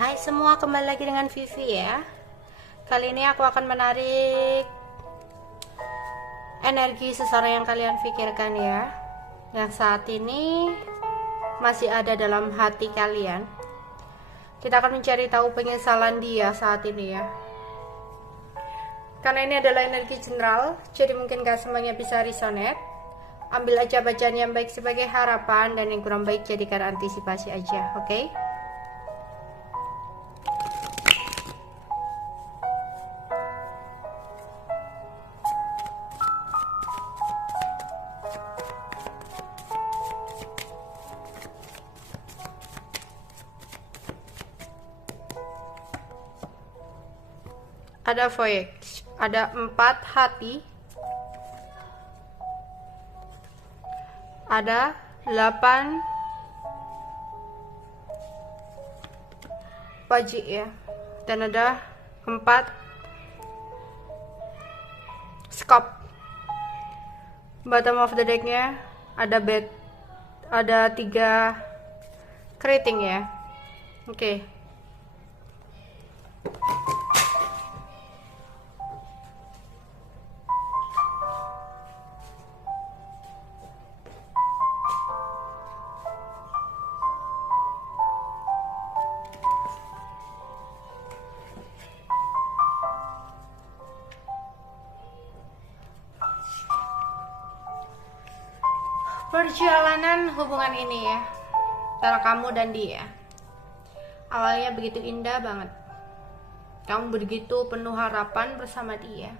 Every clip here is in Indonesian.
Hai semua, kembali lagi dengan Vivi ya. Kali ini aku akan menarik energi seseorang yang kalian pikirkan ya, yang saat ini masih ada dalam hati kalian. Kita akan mencari tahu penyesalan dia saat ini ya. Karena ini adalah energi general, jadi mungkin gak semuanya bisa resonate. Ambil aja bacaan yang baik sebagai harapan, dan yang kurang baik jadikan antisipasi aja, oke? Ada voyage, ada 4 hati, ada 8 wajib ya, dan ada 4 scope. Bottom of the decknya ada bed, ada 3 keriting ya. Oke. Perjalanan hubungan ini ya, antara kamu dan dia, awalnya begitu indah banget. Kamu begitu penuh harapan bersama dia,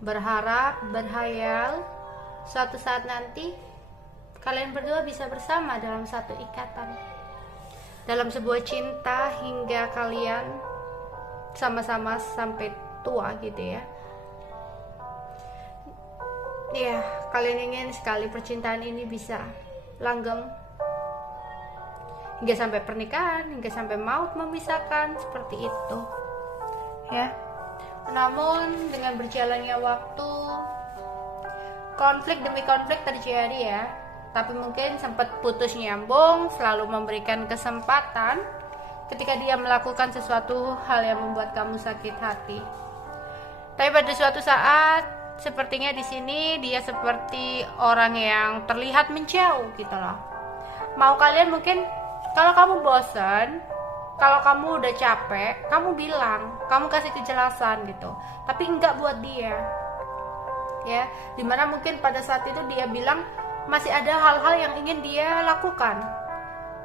berharap, berhayal suatu saat nanti kalian berdua bisa bersama dalam satu ikatan, dalam sebuah cinta hingga kalian sama-sama sampai tua gitu ya. Ya, kalian ingin sekali percintaan ini bisa langgeng hingga sampai pernikahan, hingga sampai maut memisahkan, seperti itu ya. Namun dengan berjalannya waktu, konflik demi konflik terjadi ya. Tapi mungkin sempat putus nyambung, selalu memberikan kesempatan ketika dia melakukan sesuatu hal yang membuat kamu sakit hati. Tapi pada suatu saat, sepertinya di sini dia seperti orang yang terlihat menjauh gitu loh. Mau kalian mungkin, kalau kamu bosan, kalau kamu udah capek, kamu bilang, kamu kasih kejelasan gitu. Tapi enggak buat dia. Ya, dimana mungkin pada saat itu dia bilang masih ada hal-hal yang ingin dia lakukan.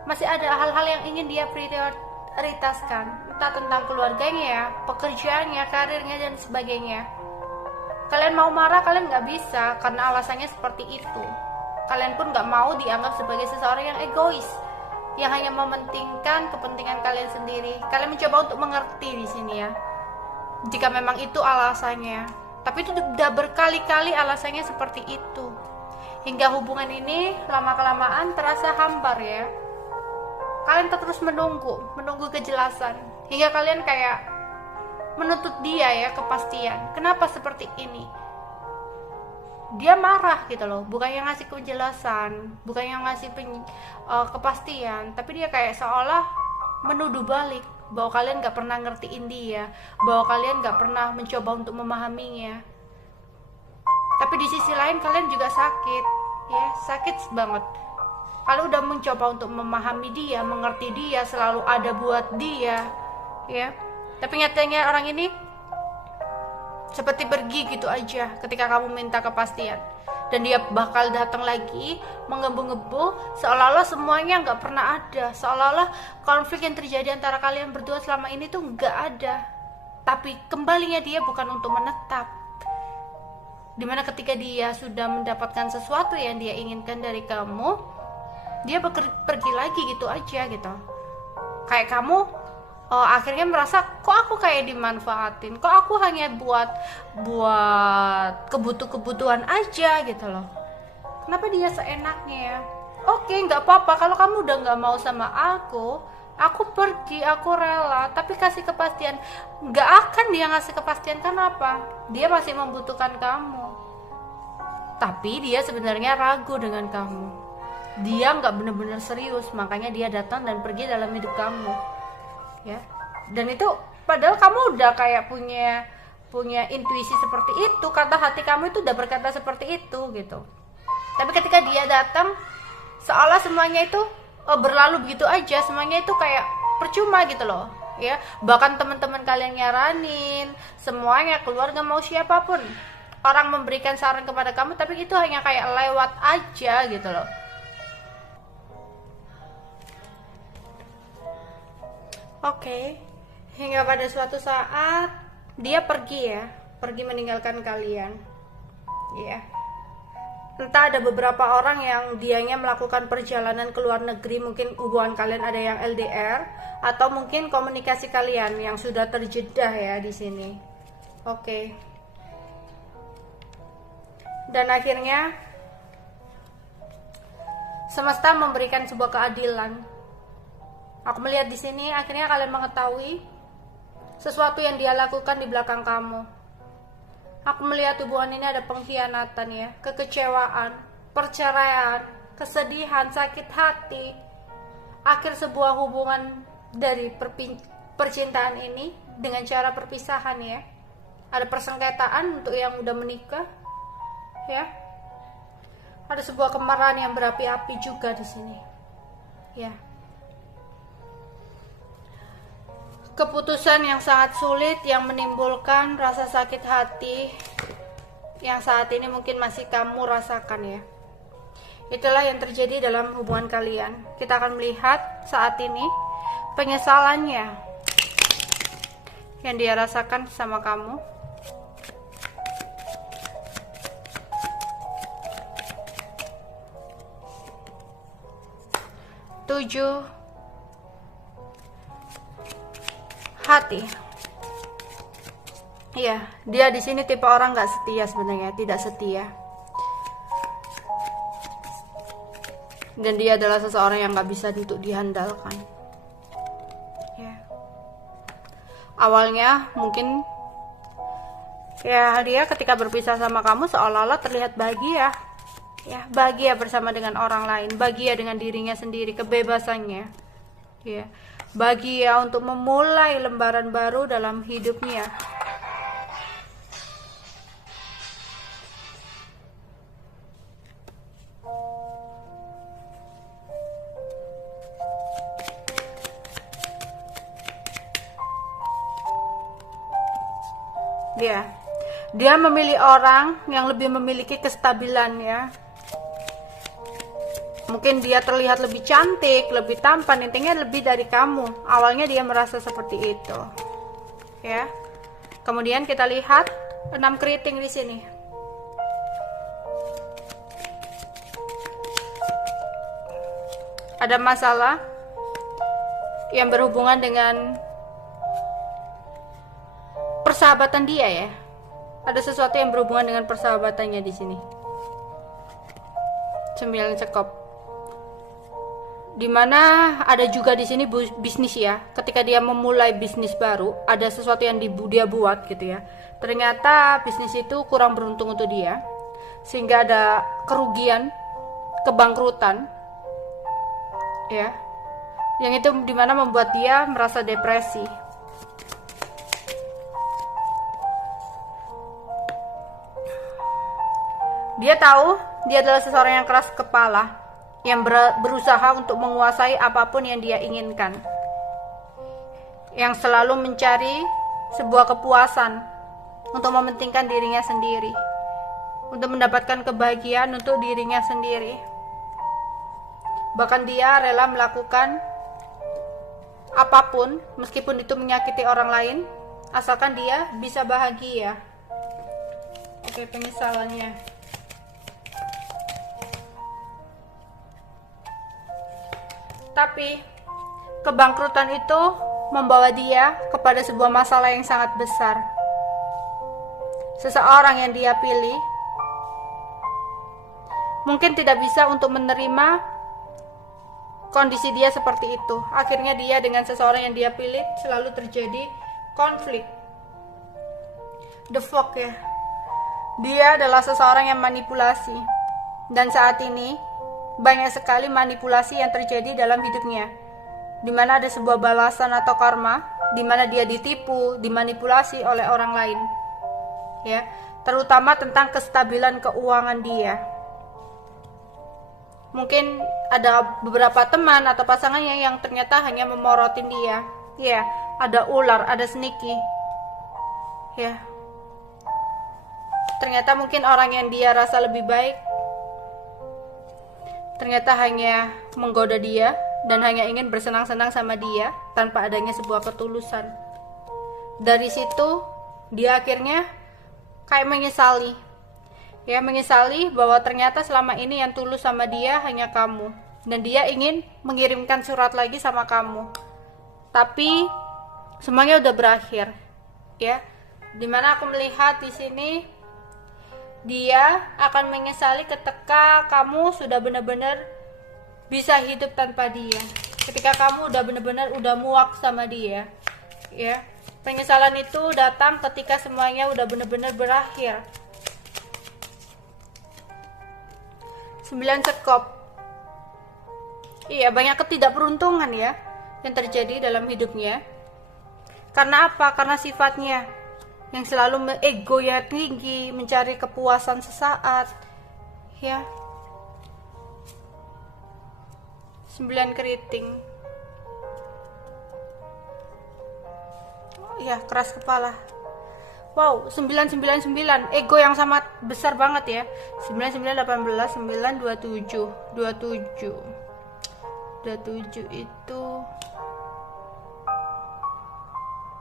Masih ada hal-hal yang ingin dia prioritaskan. Entah tentang keluarganya, pekerjaannya, karirnya, dan sebagainya. Kalian mau marah, kalian nggak bisa karena alasannya seperti itu. Kalian pun nggak mau dianggap sebagai seseorang yang egois, yang hanya mementingkan kepentingan kalian sendiri. Kalian mencoba untuk mengerti di sini ya, jika memang itu alasannya. Tapi itu udah berkali-kali alasannya seperti itu, hingga hubungan ini lama-kelamaan terasa hambar ya. Kalian terus menunggu kejelasan, hingga kalian kayak menuntut dia ya kepastian. Kenapa seperti ini? Dia marah gitu loh, bukan yang ngasih kejelasan, bukan yang ngasih kepastian, tapi dia kayak seolah menuduh balik bahwa kalian gak pernah ngertiin dia, bahwa kalian gak pernah mencoba untuk memahaminya. Tapi di sisi lain kalian juga sakit ya, sakit banget. Kalian udah mencoba untuk memahami dia, mengerti dia, selalu ada buat dia ya. Tapi nyatanya orang ini seperti pergi gitu aja ketika kamu minta kepastian. Dan dia bakal datang lagi menggebu-gebu, seolah-olah semuanya gak pernah ada, seolah-olah konflik yang terjadi antara kalian berdua selama ini tuh gak ada. Tapi kembalinya dia bukan untuk menetap, dimana ketika dia sudah mendapatkan sesuatu yang dia inginkan dari kamu, dia pergi lagi gitu aja gitu. Kayak kamu akhirnya merasa, kok aku kayak dimanfaatin, kok aku hanya buat kebutuhan aja gitu loh. Kenapa dia seenaknya ya? Oke, nggak apa-apa kalau kamu udah nggak mau sama aku pergi, aku rela. Tapi kasih kepastian. Nggak akan dia ngasih kepastian, kenapa? Dia masih membutuhkan kamu, tapi dia sebenarnya ragu dengan kamu. Dia nggak benar-benar serius, makanya dia datang dan pergi dalam hidup kamu. ya. Dan itu padahal kamu udah kayak punya intuisi seperti itu, kata hati kamu itu udah berkata seperti itu gitu. Tapi ketika dia datang, seolah semuanya itu berlalu begitu aja, semuanya itu kayak percuma gitu loh ya. Bahkan teman-teman kalian nyaranin, semuanya, keluarga, mau siapapun, orang memberikan saran kepada kamu, tapi itu hanya kayak lewat aja gitu loh. Oke, hingga pada suatu saat dia pergi meninggalkan kalian ya. Entah ada beberapa orang yang dianya melakukan perjalanan ke luar negeri, mungkin hubungan kalian ada yang LDR, atau mungkin komunikasi kalian yang sudah terjedah ya di sini. Oke. Dan akhirnya semesta memberikan sebuah keadilan. Aku melihat di sini akhirnya kalian mengetahui sesuatu yang dia lakukan di belakang kamu. Aku melihat hubungan ini ada pengkhianatan ya, kekecewaan, perceraian, kesedihan, sakit hati. Akhir sebuah hubungan dari percintaan ini dengan cara perpisahan ya. Ada persengketaan untuk yang udah menikah ya. Ada sebuah kemarahan yang berapi-api juga di sini ya. Keputusan yang sangat sulit yang menimbulkan rasa sakit hati yang saat ini mungkin masih kamu rasakan ya. Itulah yang terjadi dalam hubungan kalian. Kita akan melihat saat ini penyesalannya yang dia rasakan sama kamu. Tujuh hati. Iya, dia di sini tipe orang nggak setia sebenarnya, tidak setia. Dan dia adalah seseorang yang nggak bisa untuk diandalkan. Ya. Awalnya mungkin ya dia ketika berpisah sama kamu seolah-olah terlihat bahagia. Ya, bahagia bersama dengan orang lain, bahagia dengan dirinya sendiri, kebebasannya. Ya. Bahagia untuk memulai lembaran baru dalam hidupnya. Dia memilih orang yang lebih memiliki kestabilan ya. Mungkin dia terlihat lebih cantik, lebih tampan, intinya lebih dari kamu. Awalnya dia merasa seperti itu. Ya. Kemudian kita lihat 6 keriting di sini. Ada masalah yang berhubungan dengan persahabatan dia ya. Ada sesuatu yang berhubungan dengan persahabatannya di sini. 9 sekop. Dimana ada juga di sini bisnis ya. Ketika dia memulai bisnis baru, ada sesuatu yang dia buat gitu ya. Ternyata bisnis itu kurang beruntung untuk dia, sehingga ada kerugian, kebangkrutan, ya. Yang itu dimana membuat dia merasa depresi. Dia tahu dia adalah seseorang yang keras kepala, yang berusaha untuk menguasai apapun yang dia inginkan, yang selalu mencari sebuah kepuasan untuk mementingkan dirinya sendiri, untuk mendapatkan kebahagiaan untuk dirinya sendiri. Bahkan dia rela melakukan apapun meskipun itu menyakiti orang lain, asalkan dia bisa bahagia. Oke, penyesalannya. Tapi kebangkrutan itu membawa dia kepada sebuah masalah yang sangat besar. Seseorang yang dia pilih mungkin tidak bisa untuk menerima kondisi dia seperti itu. Akhirnya dia dengan seseorang yang dia pilih selalu terjadi konflik. The Fox ya. Dia adalah seseorang yang manipulasi. Dan saat ini banyak sekali manipulasi yang terjadi dalam hidupnya. di mana ada sebuah balasan atau karma, di mana dia ditipu, dimanipulasi oleh orang lain. Ya, terutama tentang kestabilan keuangan dia. Mungkin ada beberapa teman atau pasangannya yang ternyata hanya memorotin dia. Ya, ada ular, ada sneaky. Ya. Ternyata mungkin orang yang dia rasa lebih baik ternyata hanya menggoda dia dan hanya ingin bersenang-senang sama dia tanpa adanya sebuah ketulusan. Dari situ dia akhirnya kayak menyesali. Ya, menyesali bahwa ternyata selama ini yang tulus sama dia hanya kamu, dan dia ingin mengirimkan surat lagi sama kamu. Tapi semuanya udah berakhir. Ya. Dimana aku melihat di sini dia akan menyesali ketika kamu sudah benar-benar bisa hidup tanpa dia. Ketika kamu udah benar-benar udah muak sama dia. Ya. Penyesalan itu datang ketika semuanya udah benar-benar berakhir. 9 sekop. Iya, banyak ketidakberuntungan ya yang terjadi dalam hidupnya. Karena apa? Karena sifatnya yang selalu ego ya tinggi, mencari kepuasan sesaat. Ya. 9 keriting. Oh ya, keras kepala. Wow, 999. Ego yang sangat besar banget ya. 9918 927 27 27 itu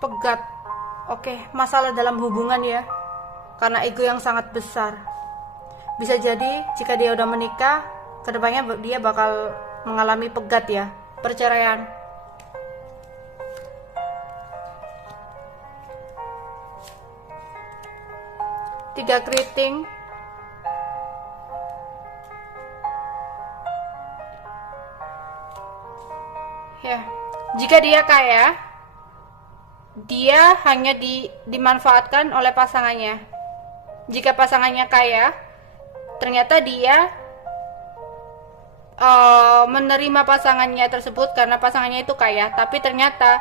pegat. Oke, masalah dalam hubungan ya. Karena ego yang sangat besar. Bisa jadi jika dia udah menikah, kedepannya dia bakal mengalami pegat ya, perceraian. Tiga keriting. Ya, jika dia kaya, dia hanya dimanfaatkan oleh pasangannya. Jika pasangannya kaya, ternyata dia menerima pasangannya tersebut karena pasangannya itu kaya, tapi ternyata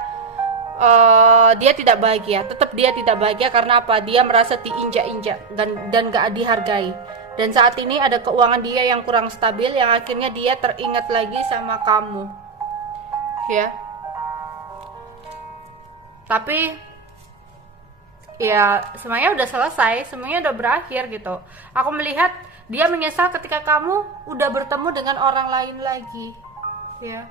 dia tidak bahagia. Tetap dia tidak bahagia karena apa? Dia merasa diinjak-injak dan gak dihargai. Dan saat ini ada keuangan dia yang kurang stabil, yang akhirnya dia teringat lagi sama kamu. Ya. Tapi ya semuanya udah selesai, semuanya udah berakhir gitu. Aku melihat dia menyesal ketika kamu udah bertemu dengan orang lain lagi. Ya.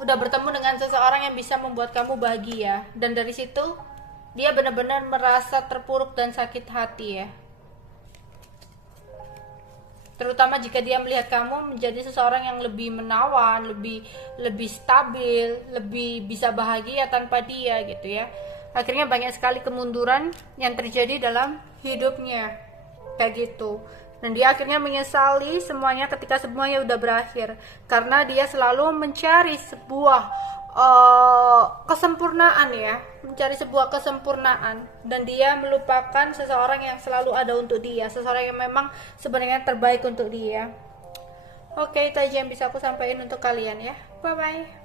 Udah bertemu dengan seseorang yang bisa membuat kamu bahagia, dan dari situ dia benar-benar merasa terpuruk dan sakit hati ya. Terutama jika dia melihat kamu menjadi seseorang yang lebih menawan, lebih stabil, lebih bisa bahagia tanpa dia gitu ya. Akhirnya banyak sekali kemunduran yang terjadi dalam hidupnya kayak gitu. Dan dia akhirnya menyesali semuanya ketika semuanya udah berakhir, karena dia selalu mencari sebuah kesempurnaan ya, mencari sebuah kesempurnaan, dan dia melupakan seseorang yang selalu ada untuk dia, seseorang yang memang sebenarnya terbaik untuk dia. Oke, itu aja yang bisa aku sampaikan untuk kalian ya. Bye bye.